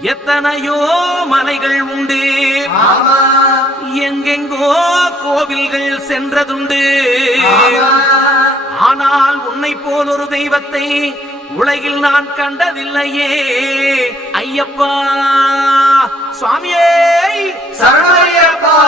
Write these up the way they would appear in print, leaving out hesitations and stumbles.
எத்தனையோ மலைகள் உண்டு, எங்கெங்கோ கோவில்கள் சென்றதுண்டு. ஆனால் உன்னை போல் ஒரு தெய்வத்தை உலகில் நான் கண்டதில்லையே ஐயப்பா. சுவாமியே சரணமையப்பா.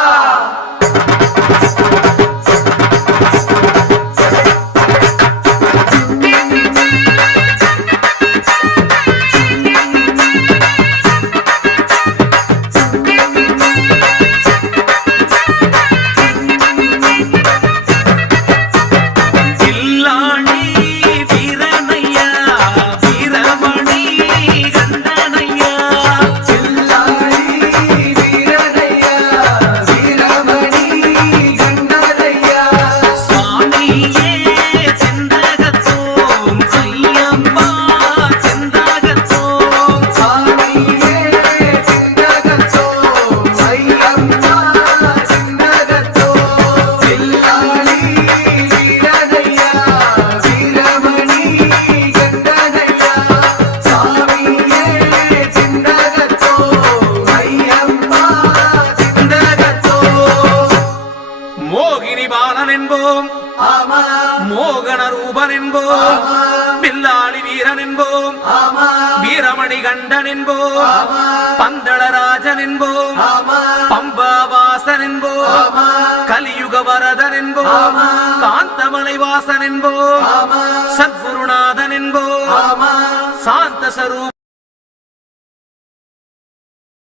என்போம், மோகன ரூபன் என்போம், பில்லாளி வீரன் என்போம், வீரமணி கண்டன் என்போம், பந்தளராஜன் என்போம், பம்பாவாசன் என்போம், கலியுக வரதன் என்போம், காந்தமலை வாசன் என்போம், சத்குருநாதன் என்போம், சாந்த ஸ்வரூப